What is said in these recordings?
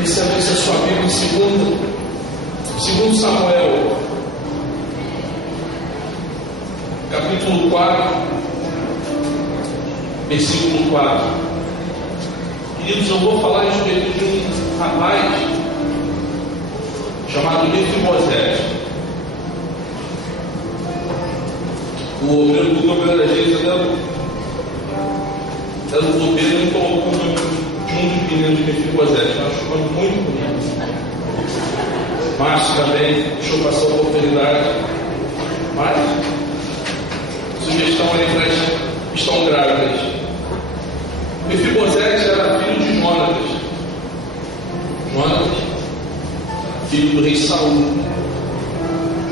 Esse é a sua Bíblia em 2 Samuel, capítulo 4, versículo 4. Queridos, eu vou falar a respeito de um rapaz chamado Mefibosete. O obreiro da gente era o bobeiro e colocou o nome de um dos meninos de Mefibosete. Eu acho muito bonito. Márcio também deixou passar a oportunidade. Mas sugestão aí para as que estão grávidas. Mefibosete era filho de Jonatas, filho do rei Saul.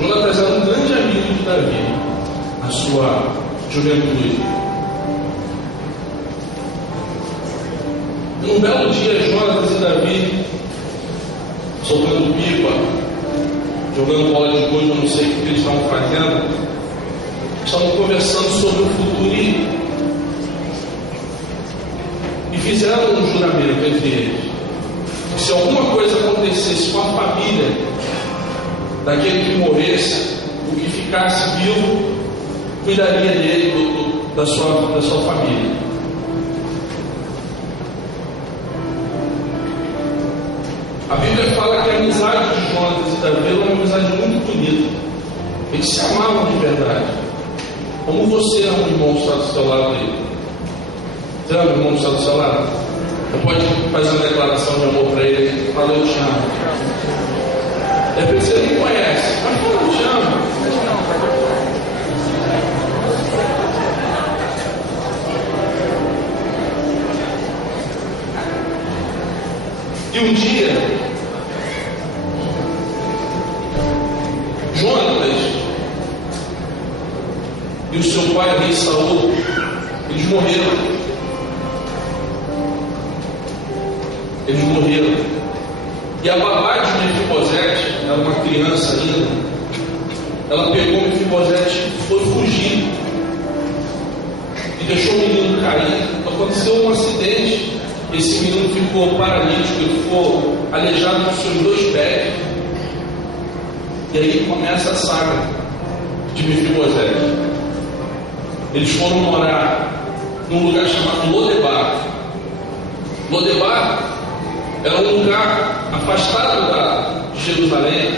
Jonatas era um grande amigo de Davi na sua juventude. Num belo dia, Jonatas e Davi, soltando pipa, jogando bola de gude, eu não sei o que eles estavam fazendo, estavam conversando sobre o futuro e fizeram um juramento entre eles. Que se alguma coisa acontecesse com a família daquele que morresse, o que ficasse vivo, cuidaria dele, da sua família. A Bíblia fala que a amizade de Jonatas e Davi era uma amizade muito bonita. Eles se amavam de verdade. Como você ama o irmão que está do seu lado aí? Você ama o irmão que está do seu lado? Você pode fazer uma declaração de amor para ele? Fala, eu te amo. De repente você nem conhece, mas fala, eu te amo. E um dia, Jonatas e o seu pai, o rei Saul, eles morreram. E a babá de Mefibosete, era uma criança ainda, ela pegou Mefibosete e foi fugir. E deixou o menino cair. Aconteceu um acidente. Esse menino ficou paralítico, ele ficou aleijado dos seus 2 pés. E aí começa a saga de Mefibosete. Eles foram morar num lugar chamado Lodebar. Lodebar era um lugar afastado de Jerusalém.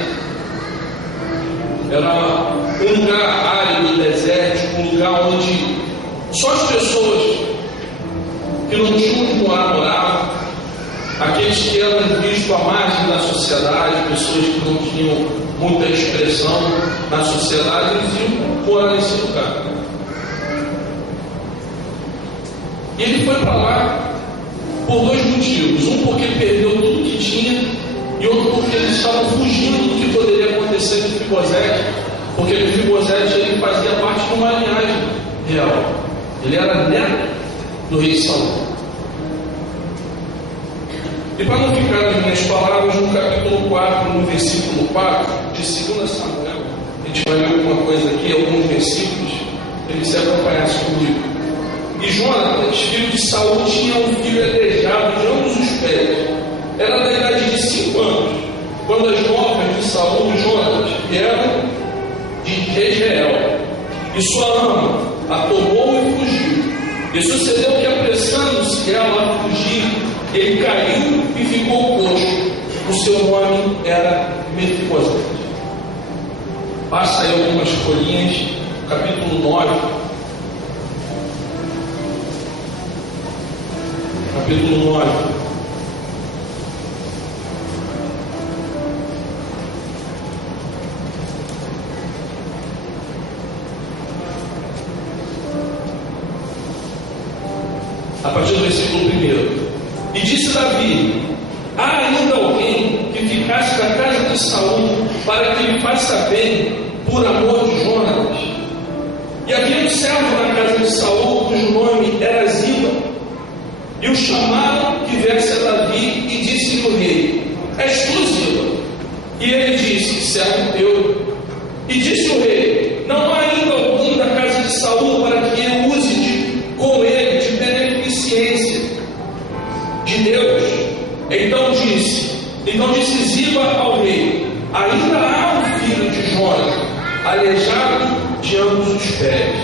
Era um lugar árido, desértico, um lugar onde só as pessoas que não tinham onde moravam. Aqueles que eram vistos à margem da sociedade, pessoas que não tinham muita expressão na sociedade, eles iam morar nesse lugar. E ele foi para lá por 2 motivos. Um, porque ele perdeu tudo que tinha, e outro, porque eles estavam fugindo do que poderia acontecer com Mefibosete, porque Mefibosete ele fazia parte de uma linhagem real. Ele era neto do rei Saul. E para não ficar nas minhas palavras, no capítulo 4, no versículo 4 de 2 Samuel, a gente vai ler alguma coisa aqui, alguns versículos, para que você acompanhasse comigo. E Jonatas, filho de Saul, tinha um filho aleijado de ambos os pés. Era da idade de 5 anos, quando as novas de Saul e Jonatas vieram de Jezreel. E sua ama a tomou e fugiu. E sucedeu que, apressando-se ela a fugir, ele caiu e ficou coxo. O seu nome era Mefibosete. Passa aí algumas folhinhas, capítulo 9. Capítulo 9. A partir do versículo 1. E disse Davi: há ainda alguém que ficasse na casa de Saul para que lhe faça bem por amor de Jonatas? E havia um servo na casa de Saul cujo nome era Ziba. E o chamaram que viesse a Davi e disse-lhe o rei: és tu, Ziba? E ele disse: servo teu. E disse o rei: não há ainda algum da casa de Saul para que eu use com ele de beneficência de Deus? Então Então disse Ziba ao rei: ainda há um filho de Jonas, aleijado de ambos os pés.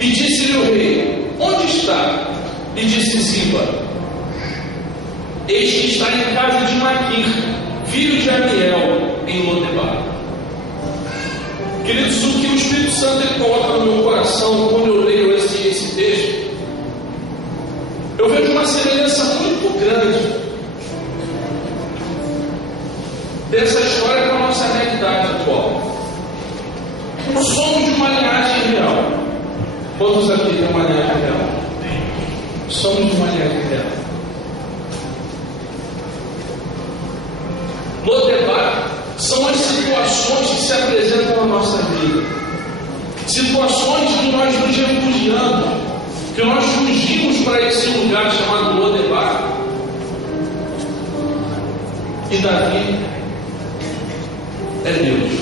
E disse-lhe o rei: onde está? E disse Ziba: eis que está em casa de Maquir, filho de Amiel, em Lodebar. Queridos, o que o Espírito Santo ele coloca no meu coração quando eu leio esse texto, eu vejo uma semelhança muito grande dessa história com a nossa realidade atual. Somos de uma linhagem real. Quantos aqui têm uma linhagem real? Somos de uma linhagem real. Lodebar são as situações que se apresentam na nossa vida. Situações que nós nos refugiamos, que nós fugimos para esse lugar chamado Lodebar. E Davi é Deus.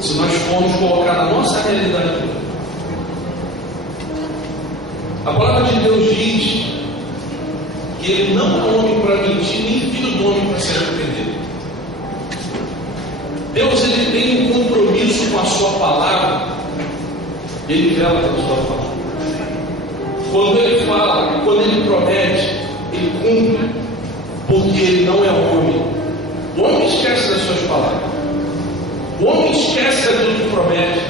Se nós formos colocar na nossa realidade, a palavra de Deus diz que Ele não é homem para mentir, nem filho do homem para se arrepender. Deus ele tem um compromisso com a sua palavra, Ele vela pela sua palavra. Quando Ele fala, quando Ele promete, Ele cumpre, porque Ele não é homem. O homem esquece das suas palavras. O homem esquece daquilo que promete.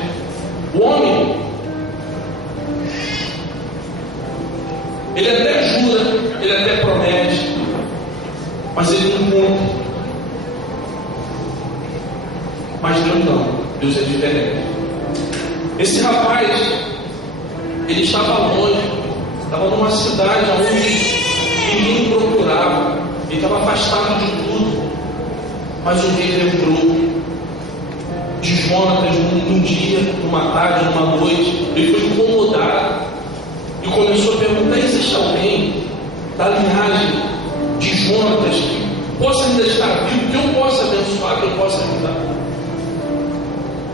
O homem, ele até jura, ele até promete, mas ele não cumpre. Mas Deus não. Deus é diferente. Esse rapaz, ele estava longe, estava numa cidade onde ninguém procurava, ele estava afastado de tudo. Mas o rei lembrou de Jonatas num dia, numa tarde, numa noite. Ele foi incomodado e começou a perguntar: existe alguém da linhagem de Jonatas que possa ainda estar vivo, que eu possa abençoar, que eu possa ajudar?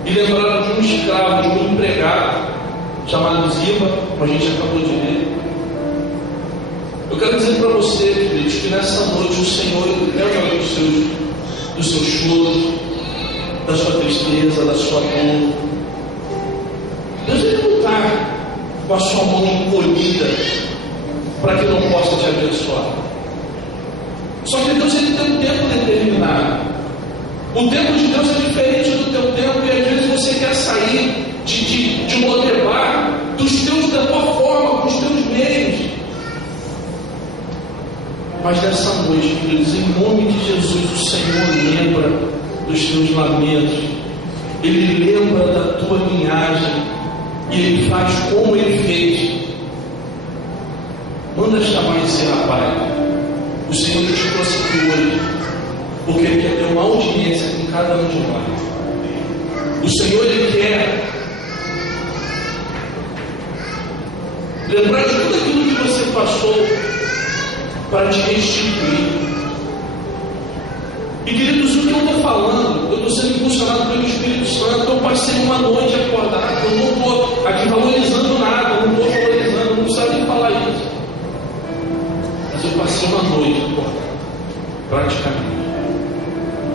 E lembraram de um escravo, de um empregado chamado Ziba, como a gente acabou de ler. Eu quero dizer para você, queridos, que nessa noite o Senhor lembra dos seus choros, da sua tristeza, da sua dor. Deus ele não está com a sua mão encolhida para que não possa te abençoar. Só que Deus ele tem um tempo determinado. O tempo de Deus é diferente do teu tempo, e às vezes você quer sair de Lodebar da tua forma, com os teus meios. Mas nessa noite, queridos, em nome de Jesus, o Senhor lembra dos teus lamentos, Ele lembra da tua linhagem, e Ele faz como Ele fez. Manda chamar esse rapaz. O Senhor te trouxe aqui hoje porque Ele quer ter uma audiência com cada um de nós. O Senhor Ele quer lembrar de tudo aquilo que você passou para te restituir. E queridos, o que eu estou falando, eu estou sendo impulsionado pelo Espírito Santo. Eu passei uma noite acordado, eu não estou aqui valorizando nada, eu não estou valorizando, eu não preciso nem falar isso. Mas eu passei uma noite acordado, praticamente.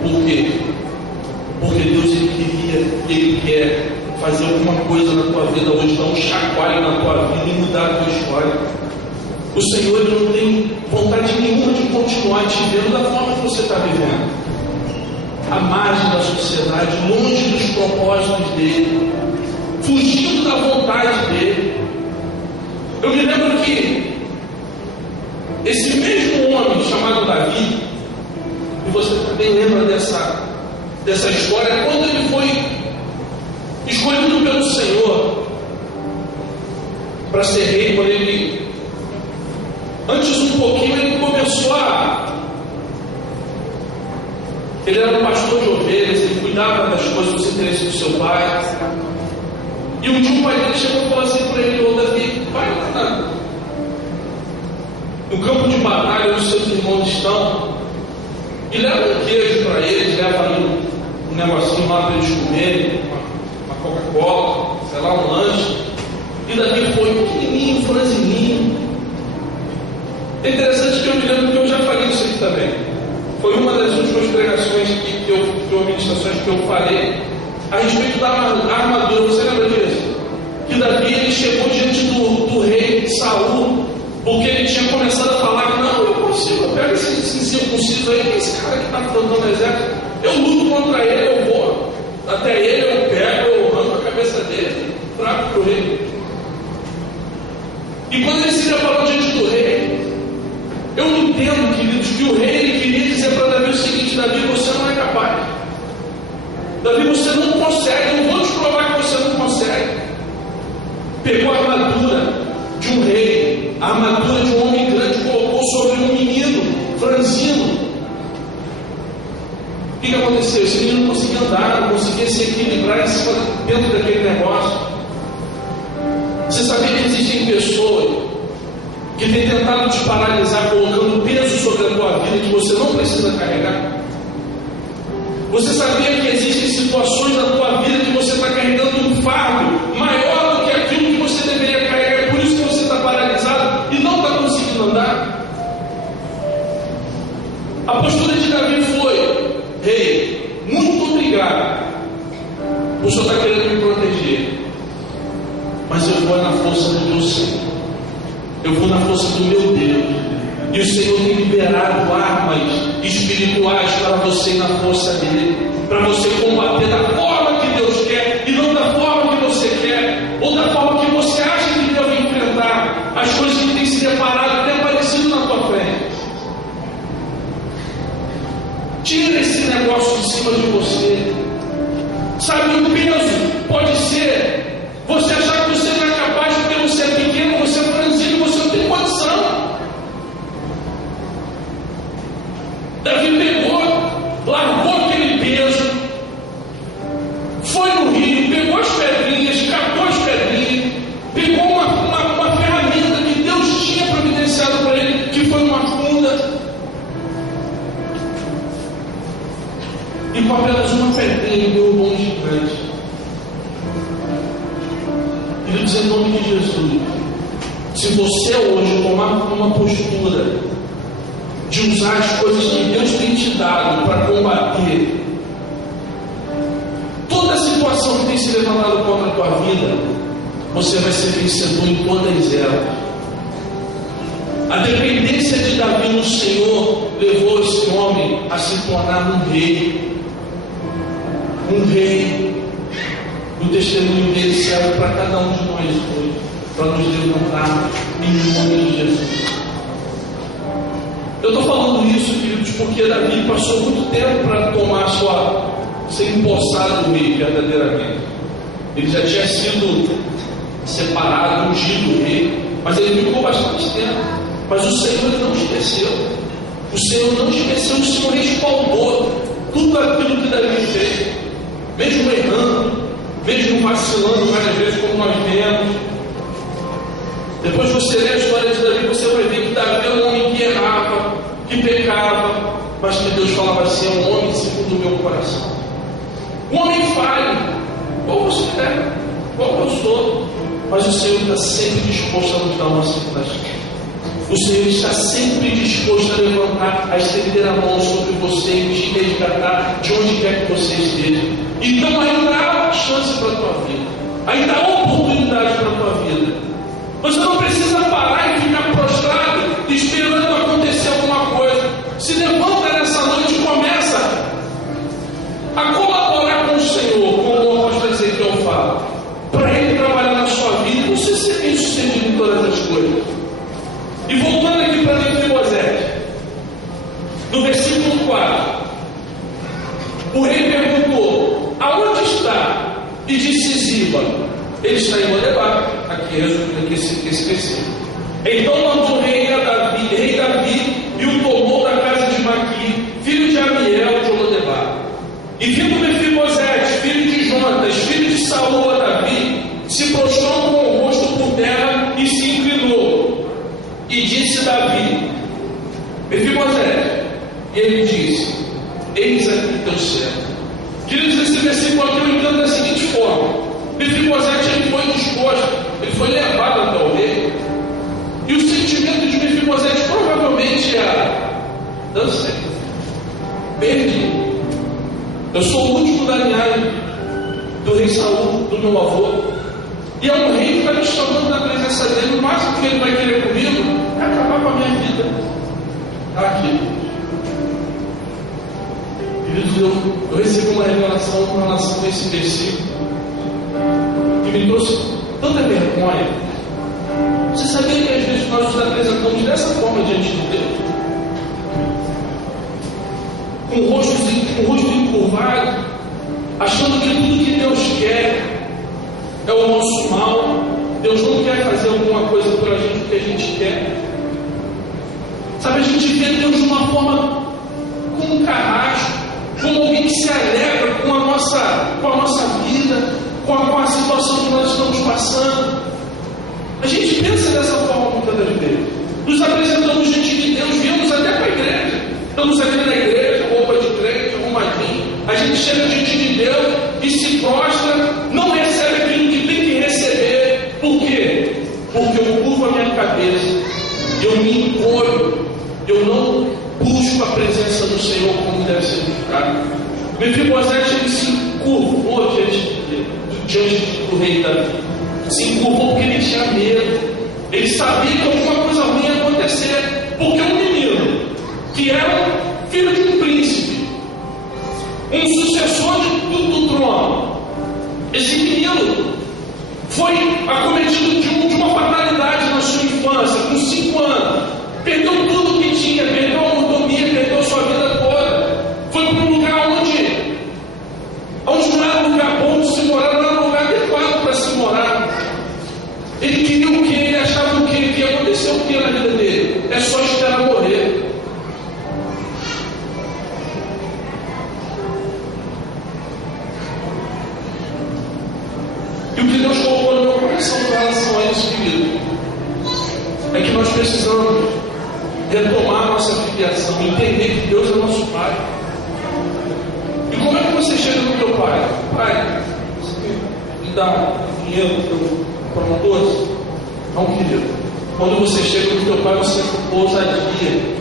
Por quê? Porque Deus Ele queria, Ele quer fazer alguma coisa na tua vida hoje, dar um chacoalho na tua vida e mudar a tua história. O Senhor Ele não tem vontade nenhuma de continuar te vendo da forma que você está vivendo, à margem da sociedade, longe dos propósitos dEle, fugindo da vontade dEle. Eu me lembro que esse mesmo homem chamado Davi, e você também lembra dessa história, quando ele foi escolhido pelo Senhor para ser rei, quando ele, antes um pouquinho, ele começou ele era um pastor de ovelhas, ele cuidava das coisas dos interesses do seu pai. E um dia o pai dele chegou e falou assim para ele: ô Davi, vai lá no campo de batalha onde os seus irmãos estão, e leva um queijo para eles, leva ali um negocinho lá para eles comerem, uma Coca-Cola, sei lá, um lanche. E Davi foi pequenininho, franzininho. É interessante que eu me lembro que eu já falei isso isso aqui também. Foi uma das últimas pregações ministrações que eu falei a respeito da armadura. Você lembra disso? Que Davi, ele chegou diante do rei Saul, porque ele tinha começado a falar que não, eu consigo, eu pego esse circunciso aí, esse cara que está afrontando o exército, eu luto contra ele, eu vou até ele, eu pego, eu arranco a cabeça dele, trago para o rei. E quando ele se deparou diante do rei, eu entendo, queridos, que o rei ele queria dizer para Davi o seguinte: Davi, você não é capaz. Davi, você não consegue, eu vou te provar que você não consegue. Pegou a armadura de um rei, a armadura de um homem grande, colocou sobre um menino franzino. O que aconteceu? Esse menino não conseguia andar, não conseguia se equilibrar dentro daquele negócio. Você sabia que existem pessoas que têm tentado te paralisar, colocando peso sobre a tua vida que você não precisa carregar? Você sabia que existem situações na tua vida que você está carregando um fardo maior do que aquilo que você deveria carregar? É por isso que você está paralisado e não está conseguindo andar? A postura de Davi foi: rei, muito obrigado, o Senhor está querendo me proteger, mas eu vou na força do meu Senhor, eu vou na força do meu Deus. E o Senhor tem liberado armas espirituais para você ir na força dele, para você combater da forma que Deus quer e não da forma que você quer, ou da forma que você acha que deve enfrentar as coisas que têm se deparado, têm aparecido na tua frente. Tira esse negócio de cima de você. Sabe, o peso pode ser você achar que você não é capaz porque você é pequeno, você é franzino, você não tem condição. Davi pegou, largou aquele peso, foi no rio, pegou as pedrinhas, catou as pedrinhas, pegou uma ferramenta que Deus tinha providenciado para ele, que foi uma funda, e com apenas uma pedrinha deu um gigante. Queridos, em nome de Jesus, se você hoje tomar uma postura de usar as coisas que Deus tem te dado para combater toda a situação que tem se levantado contra a tua vida, você vai ser vencedor em todas elas. A dependência de Davi no Senhor levou esse homem a se tornar um rei. Um rei. O testemunho dele serve para cada um de nós hoje, para nos levantar em nome de Jesus. Eu estou falando isso, queridos, porque Davi passou muito tempo para ser empossado no rei verdadeiramente. Ele já tinha sido separado, ungido rei, mas ele ficou bastante tempo. Mas o Senhor não esqueceu. O Senhor não esqueceu, o Senhor respaldou tudo aquilo que Davi fez, mesmo errando, mesmo vacilando várias vezes, como nós vemos. Depois você lê a história de Davi, você vai ver que Davi é um homem que errava, que pecava, mas que Deus falava assim: é um homem segundo o meu coração. Um homem falho, qual você é, qual eu sou, mas o Senhor está sempre disposto a nos dar uma segunda chance. O Senhor está sempre disposto a levantar, a estender a mão sobre você e te resgatar de onde quer que você esteja. Então ainda há uma chance para a tua vida, ainda há oportunidade para a tua vida. Você não precisa parar e ficar prostrado esperando acontecer alguma coisa. Se levanta nessa noite e começa a colaborar com o Senhor, como o apóstolo Ezequiel fala, para Ele trabalhar na sua vida e você ser bem sucedido em todas as coisas. E voltando aqui para Mefibosete, no versículo 4, o rei perguntou: aonde está? E disse Ziba: ele está em Lodebar. Aqui resumindo esse versículo. Então mandou o rei Davi, e o tomou da casa de Maqui, filho de Amiel de Lodebar. E vindo Mefibosete, filho de Jonatas, filho de Saul, a Davi, se prostrou com o rosto por terra e se inclinou. E disse Davi: Mefibosete. E ele disse: eis aqui teu servo. Queridos, esse versículo aqui eu entendo da seguinte forma: Mefibosete ele foi disposto, ele foi levado até o rei, e o sentimento de Mefibosete provavelmente era: Dancei. Perdi. Eu sou o último da linhagem do rei Saul, do meu avô. E é um rei que está me chamando na presença dele. O máximo que ele vai querer comigo é acabar com a minha vida. Aqui. Eu recebi uma revelação com relação a esse versículo que me trouxe tanta vergonha. Você sabia que às vezes nós nos apresentamos dessa forma diante de Deus? Com o rosto encurvado, achando que tudo que Deus quer é o nosso mal. Deus não quer fazer alguma coisa por a gente que a gente quer. Sabe, a gente vê Deus de uma forma com um carrasco, como alguém que se alegra com a nossa vida, com a situação que nós estamos passando. A gente pensa dessa forma muitas das vezes. Nos apresentamos diante de Deus, viemos até para a igreja. Estamos aqui na igreja, roupa de crente, arrumadinho. A gente chega diante de Deus e se prostra, não recebe aquilo que tem que receber. Por quê? Porque eu curvo a minha cabeça, eu me encolho, eu não busco a presença do Senhor como deve ser buscado. Mefibosete, ele se encurvou diante do rei Davi. Se encurvou porque ele tinha medo. Ele sabia que alguma coisa ruim ia acontecer. Porque um menino que era filho de um príncipe, um sucessor do trono, esse menino foi acometido de uma fatalidade na sua infância, com 5 anos. Perdeu tudo que tinha, perdeu a mordomia, perdeu a sua vida toda. Foi para um lugar onde não era um lugar bom de se morar, não era um lugar adequado para se morar. Ele queria o quê? Ele achava o quê? Que ia acontecer o quê na vida dele? É só esperar morrer. E o que Deus colocou no meu coração com relação a isso, querido, é que nós precisamos retomar a nossa filiação, entender que Deus é nosso Pai. E como é que você chega no teu pai? Pai, você me dá dinheiro para um doce? Não, querido. Quando você chega no teu pai, você com ousadia.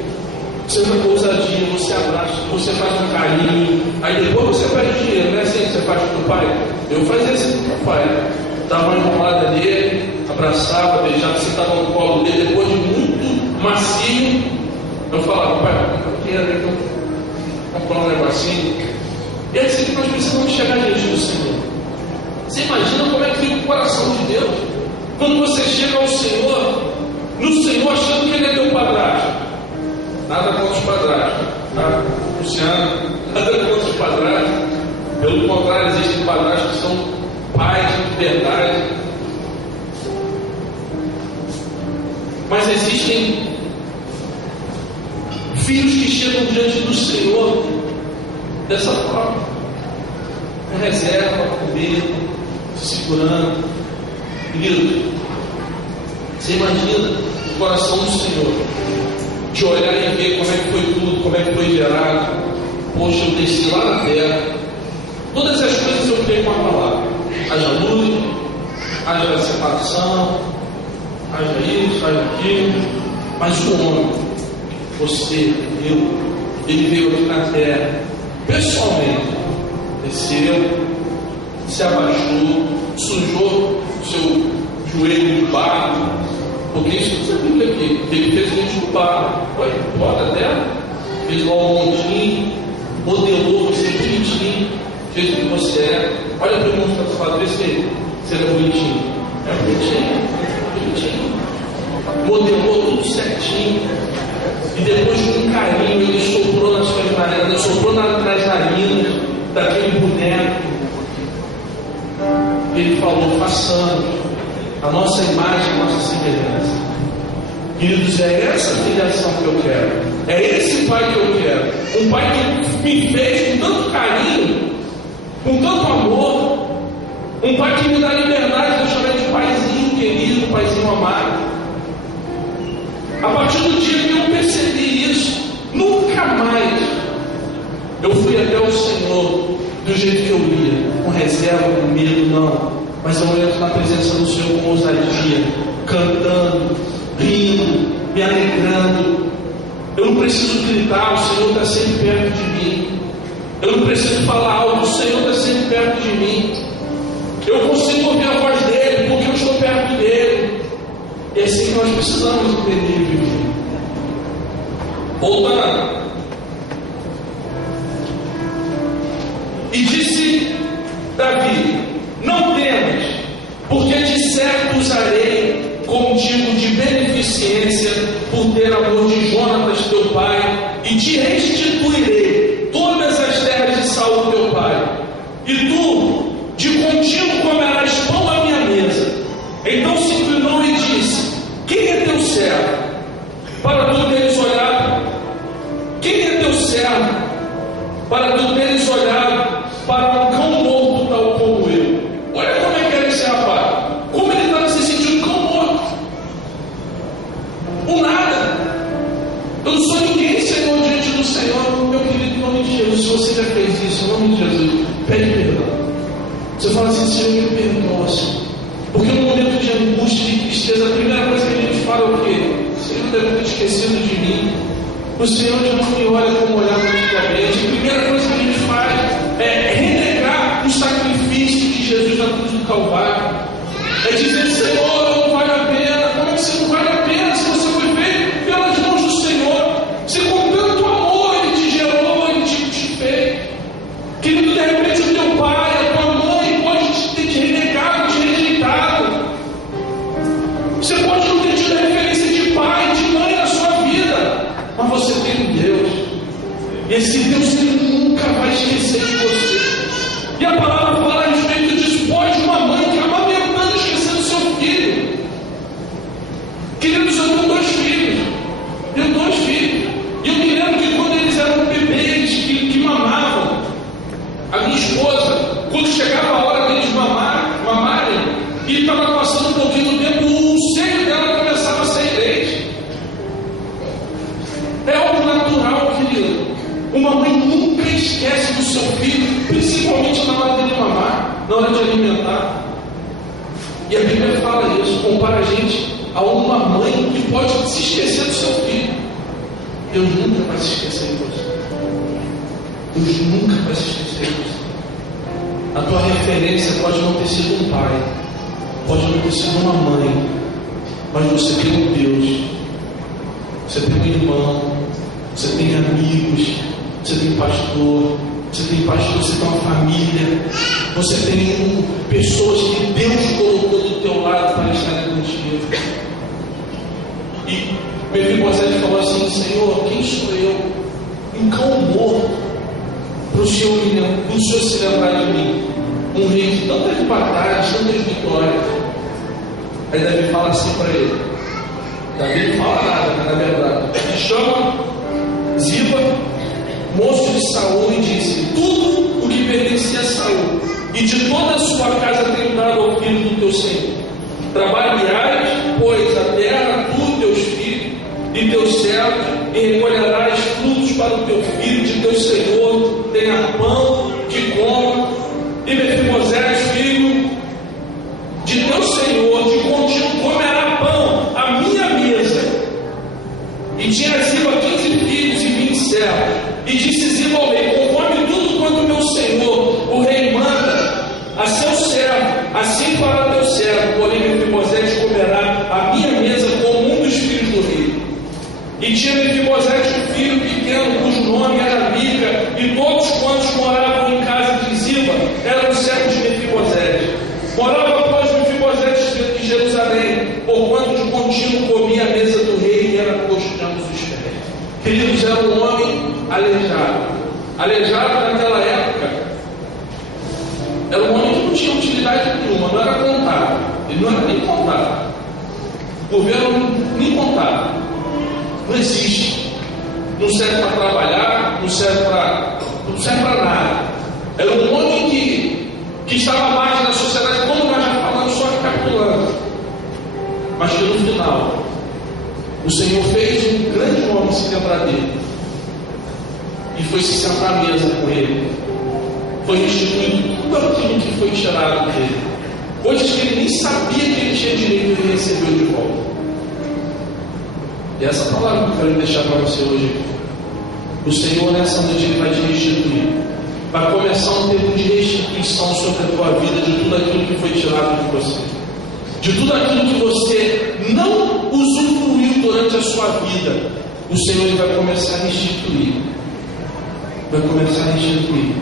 Você com ousadia, você abraça, você faz um carinho. Aí depois você faz dinheiro, não é assim que você faz com o teu pai? Eu fazia assim com o meu pai. Dava uma enrolada nele, abraçava, beijava, sentava no colo dele. Depois de muito macio, eu falava, pai, comprar um negocinho. E é assim que nós precisamos chegar diante do Senhor. Você imagina como é que fica o coração de Deus quando você chega ao Senhor, no Senhor, achando que Ele é teu padrasto. Nada contra os padrastos, tá? Luciano, nada contra os padrastos. Pelo contrário, existem padrastos que são pais de verdade. Mas existem filhos que chegam diante do Senhor dessa forma, com reserva, com medo, se segurando. Querido, você imagina o coração do Senhor de olhar e ver como é que foi tudo, como é que foi gerado. Poxa, eu desci lá na terra, todas as coisas eu criei com a palavra. Haja luz, haja separação, haja isso, haja aquilo. Mas o homem, você, ele veio aqui na terra, pessoalmente, desceu, se abaixou, sujou o seu joelho de barro, porque isso não sabia aqui. Ele fez a gente do barro, foi embora da terra, fez lá um montinho, modelou você bonitinho, fez o que você é. Olha para o mundo que está falando, vê se você é bonitinho. É bonitinho. Modelou tudo certinho. E depois, com carinho, ele soprou nas suas narinas, soprou nas narinas daquele boneco. Ele falou, façamos a nossa imagem, a nossa semelhança. Queridos, é essa filiação que eu quero. É esse pai que eu quero. Um pai que me fez com tanto carinho, com tanto amor. Um pai que me dá liberdade de eu chamar de paizinho querido, paizinho amado. A partir do dia que eu percebi isso, nunca mais eu fui até o Senhor do jeito que eu ia, com reserva, com medo, não. Mas eu entro na presença do Senhor com ousadia, cantando, rindo, me alegrando. Eu não preciso gritar, o Senhor está sempre perto de mim. Eu não preciso falar alto, o Senhor está sempre perto de mim. Eu consigo ouvir a voz dele, porque eu estou perto dele. E é assim que nós precisamos entender e viver. Voltando. E disse Davi: não temas, porque de certo usarei contigo de beneficência por ter amor de Jonatas teu pai, e te restituirei todas as terras de Saul teu pai, e tu de contínuo comerás pão à minha mesa. Então se inclinou e disse: quem é teu servo? Para tu teres olhado. Quem é teu servo? Para tu teres olhado para um cão morto tal como eu. Olha como é que era esse rapaz. Como ele estava se sentindo cão morto. O nada. Eu não sou ninguém, Senhor, diante do Senhor. Meu querido, em nome de Jesus, se você já fez isso, em nome de Jesus, pede perdão. Você fala assim: Senhor, me perdoa, Senhor. Porque no momento de angústia e tristeza, a primeira coisa que a gente fala é o quê? O Senhor deve ter esquecido de mim. O Senhor já não me olha como olhava antigamente. A primeira coisa que a gente faz é renegar o sacrifício de Jesus na cruz do Calvário. É dizer: Senhor, não vale a pena. Como é que você não vale a pena se você foi feito pelas mãos do Senhor? Se com tanto amor Ele te gerou, Ele te fez. Querido, de repente o teu pai, a tua mãe pode ter te renegado, te rejeitado. Você pode não ter tido referência de pai, de mãe na sua vida, mas você tem um Deus. E esse Deus, Ele nunca vai esquecer de você. E a palavra fala a respeito disso. Pode uma mãe que amamentando esquecer do seu filho. Queridos, eu tenho 2 filhos. Tenho 2 filhos. E eu me lembro que quando eles eram bebês, que mamavam, a minha esposa, quando chegava a hora deles mamarem, e estava passando um pouquinho do tempo, o seio dela começava a sair leite. É algo natural, querido. Uma mãe nunca esquece do seu filho, principalmente na hora dele mamar, na hora de alimentar. E a Bíblia fala isso, compara a gente a uma mãe que pode se esquecer do seu filho. Deus nunca vai se esquecer de você. Deus nunca vai se esquecer de você. A tua referência pode não ter sido um pai, pode não ter sido uma mãe, mas você tem um Deus, você tem um irmão, você tem amigos, você tem pastor, você tem uma família, você tem pessoas que Deus colocou do teu lado para estarem contigo. E Mefibosete falou assim: Senhor, quem sou eu? Um cão morto, para o Senhor se lembrar de mim, um rei de tantas batalhas, tantas vitórias. Aí Davi fala assim para ele. Davi não fala nada, mas na verdade ele chama Ziba, moço de Saul, e disse: tudo o que pertencia a Saul e de toda a sua casa tenho dado ao filho do teu Senhor. Trabalharás, pois, a terra, tu, teus filhos e teus servos, e recolherás frutos para o teu filho de teu Senhor, tenha pão que coma. E Mefibosete, filho de teu Senhor, de contínuo comerá pão à minha mesa. E tinha Ziba 15 filhos e 20 servos. E disse Ziba ao rei: conforme tudo quanto meu senhor, o rei, manda a seu servo, assim fará teu servo. Porém Mefibosete comerá à minha mesa como um dos filhos do rei. E tinha Mefibosete um filho pequeno, cujo nome era Mica, e todos quantos moravam em casa de Ziba eram servos de Mefibosete. Morava, pois, Mefibosete em Jerusalém, porquanto de contínuo comia a mesa do rei e era posto de ambos os pés. Queridos, era um homem aleijado. Aleijado naquela época, era um homem que não tinha utilidade nenhuma, não era contábil. Ele não era nem contábil. O governo nem contábil. Não existe. Não serve para trabalhar, não serve para nada. Era um homem que estava mais na sociedade, como nós já falamos, só recapitulando. Mas que no final, o Senhor fez um grande homem se lembrar dele. E foi se sentar à mesa com ele. Foi restituído tudo aquilo que foi tirado dele. Coisas que ele nem sabia que ele tinha direito, ele recebeu de volta. E essa palavra que eu quero deixar para você hoje, o Senhor nessa noite Ele vai te restituir. Vai começar um tempo de restituição sobre a tua vida, de tudo aquilo que foi tirado de você, de tudo aquilo que você não usufruiu durante a sua vida. O Senhor Ele vai começar a restituir. Vai começar a restituir.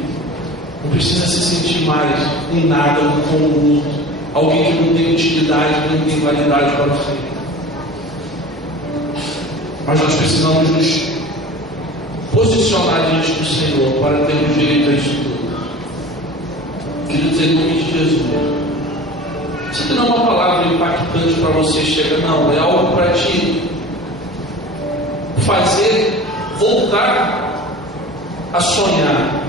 Não precisa se sentir mais em nada como o outro, alguém que não tem utilidade, que não tem validade para o Senhor. Mas nós precisamos nos posicionar diante do Senhor para termos direito a isso tudo. Queridos, em nome de Jesus. Isso não é uma palavra impactante para você chegar, não, é algo para te fazer voltar a sonhar,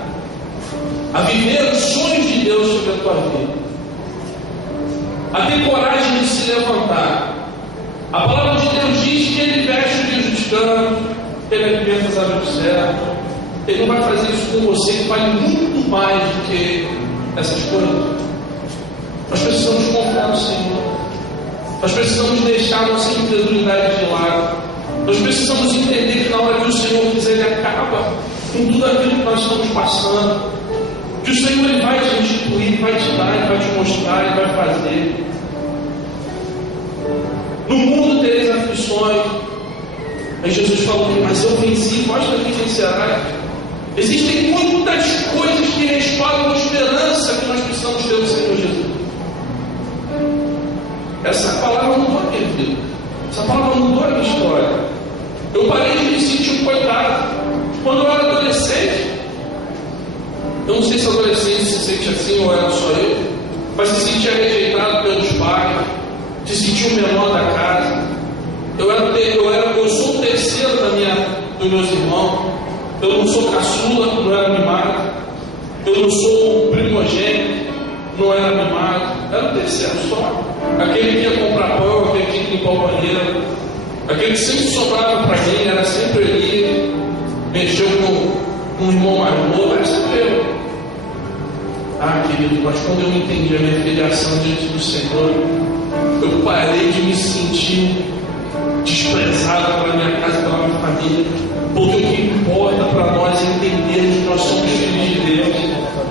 a viver os sonhos de Deus sobre a tua vida, a ter coragem de se levantar. A palavra de Deus diz que Ele veste o dia dos campos, Ele alimenta as aves do céu. Ele não vai fazer isso com você, que vale muito mais do que essas coisas. Nós precisamos confiar no Senhor. Nós precisamos deixar a nossa incredulidade de lado. Nós precisamos entender que na hora que o Senhor quiser, Ele acaba com tudo aquilo que nós estamos passando. Que o Senhor Ele vai te restituir, Ele vai te dar, Ele vai te mostrar, Ele vai fazer. No mundo tereis aflições. Aí Jesus falou, mas eu venci, mostra que vencerás. Existem muitas coisas que respaldam a esperança que nós precisamos ter no Senhor Jesus. Essa palavra mudou a minha vida. Essa palavra mudou a minha história. Eu parei de me sentir um coitado. Quando eu era adolescente, eu não sei se adolescente se sente assim ou era só eu, mas se sentia rejeitado pelos pais, se sentia o menor da casa. Eu sou o terceiro dos meus irmãos. Eu não sou caçula, não era mimado. Eu não sou o primogênito, não era mimado. Era o terceiro só. Aquele que ia comprar pão, aquele que ia limpar o banheiro, aquele que sempre sobrava para mim, era sempre ele. Mexeu com um irmão mais novo, era sempre eu. Ah, querido, mas quando eu entendi a minha filiação diante do Senhor, eu parei de me sentir desprezado pela minha casa, pela minha família, porque o que importa para nós é entendermos que nós somos filhos de Deus.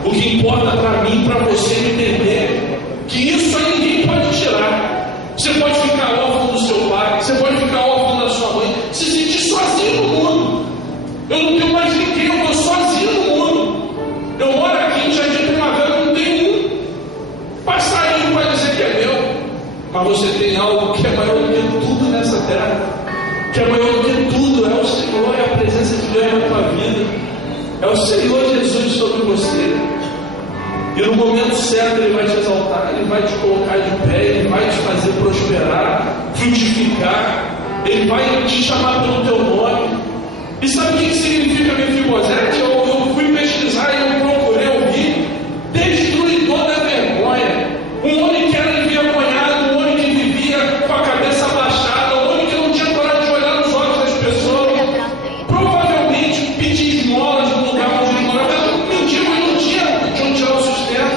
O que importa para mim e para você é entender que isso aí ninguém pode tirar. Você pode ficar órfão do seu pai, você pode ficar órfão da sua mãe, se sentir sozinho no mundo. Eu não tenho mais ninguém, eu estou sozinho no mundo. Eu moro aqui em Jardim Primavera, não tenho um passarinho para dizer que é meu. Mas você tem algo que é maior do que tudo nessa terra, que é maior do que tudo, é o Senhor, é a presença de Deus na tua vida, é o Senhor Jesus sobre você. E no momento certo Ele vai te exaltar, Ele vai te colocar de pé, Ele vai te fazer prosperar, frutificar, Ele vai te chamar pelo teu nome. E sabe o que significa Mefibosete? Eu fui pesquisar e eu procurei ouvir destruidor da vergonha. Um homem que era envergonhado, um homem que vivia com a cabeça abaixada, um homem que não tinha coragem de olhar nos olhos das pessoas. Provavelmente pedir esmolas no lugar onde ele morava, mas mendigo e não tinha de onde tirar o sustento.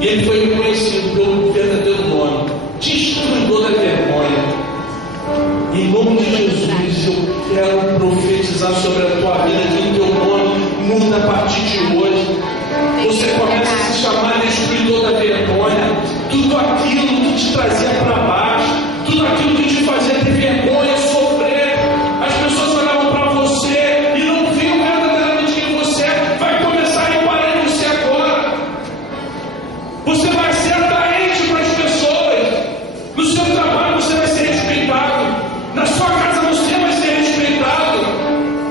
E ele foi reconhecido pelo verdadeiro nome, destruidor da vergonha. Em nome de Jesus, eu quero profetizar sobre a tua vida que o teu nome muda a partir de hoje. Você começa a se chamar destruidor da vergonha. Tudo aquilo que te trazia para baixo, tudo aquilo que te fazia ter vergonha, sofrer, as pessoas olhavam para você e não viam verdadeiramente quem você é, vai começar a reparar em você agora. Você vai ser atraente para as pessoas. No seu trabalho você vai ser respeitado. Na sua casa você vai ser respeitado.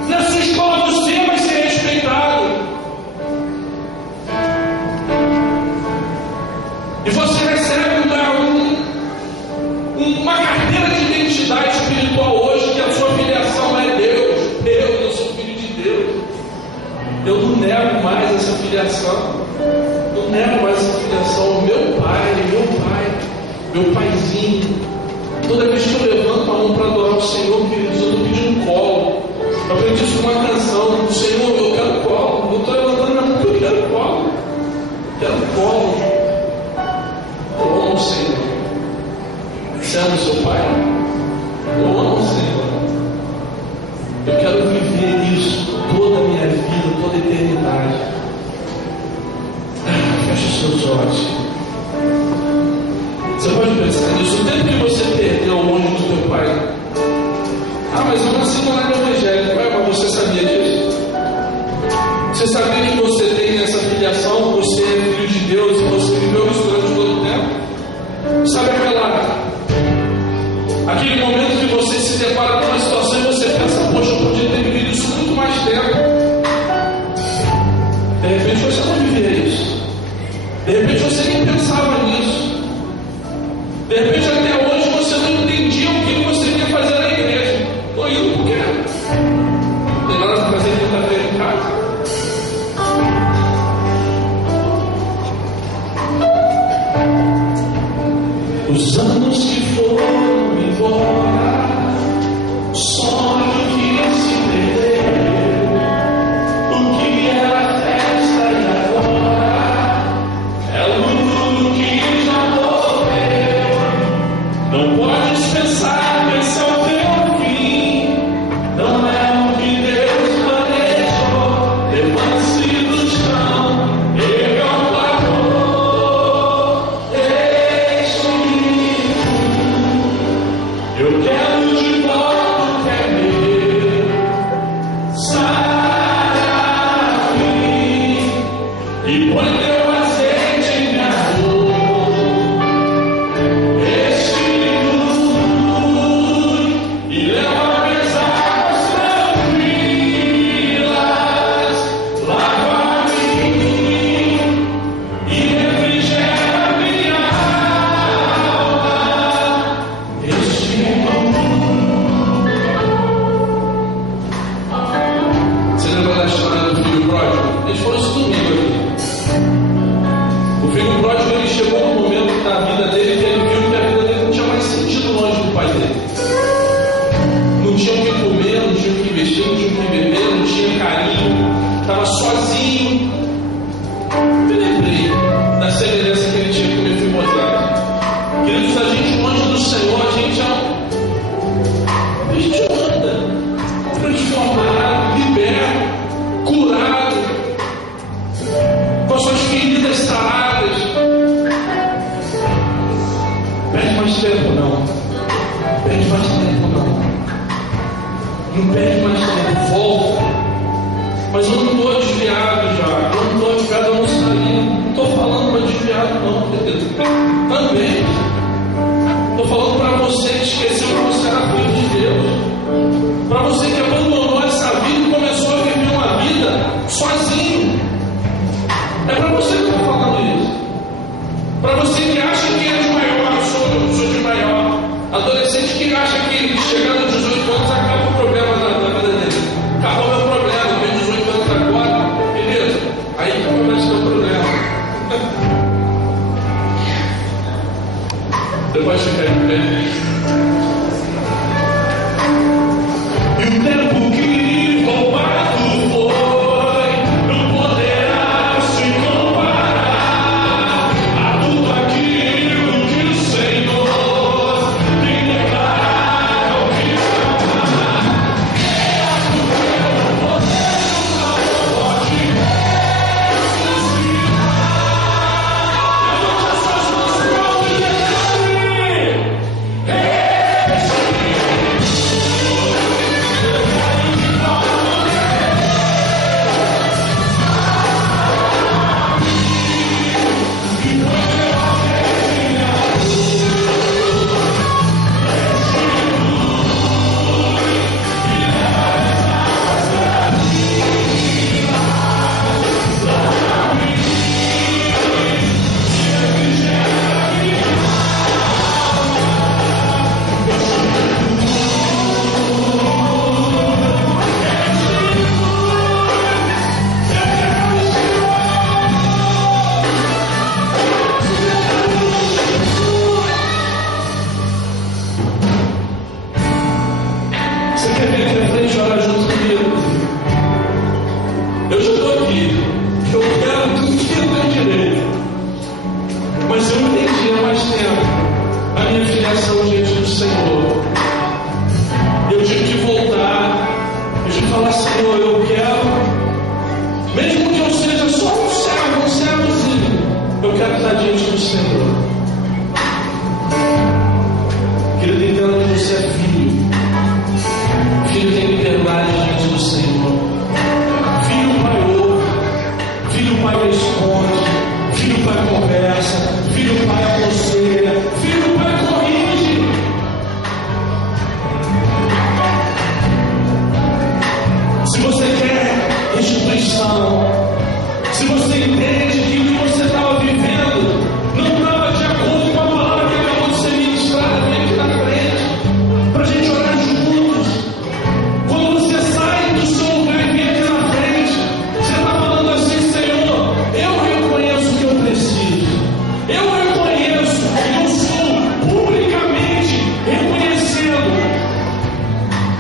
Na sua escola você vai ser respeitado. E você recebe uma carteira de identidade espiritual hoje, que a sua filiação é Deus. Eu sou filho de Deus. Eu não nego mais essa filiação. Não nego mais essa filiação. Meu paizinho. Toda vez que eu levanto a mão para adorar o Senhor, queridos, eu estou pedindo colo. Eu aprendi isso com uma canção. Senhor, eu quero colo. Eu estou levantando a mão porque eu quero colo. Quero colo. Eu amo o Senhor. Você ama o seu pai?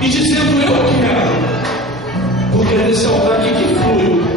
E dizendo eu quero, porque esse altar aqui que flui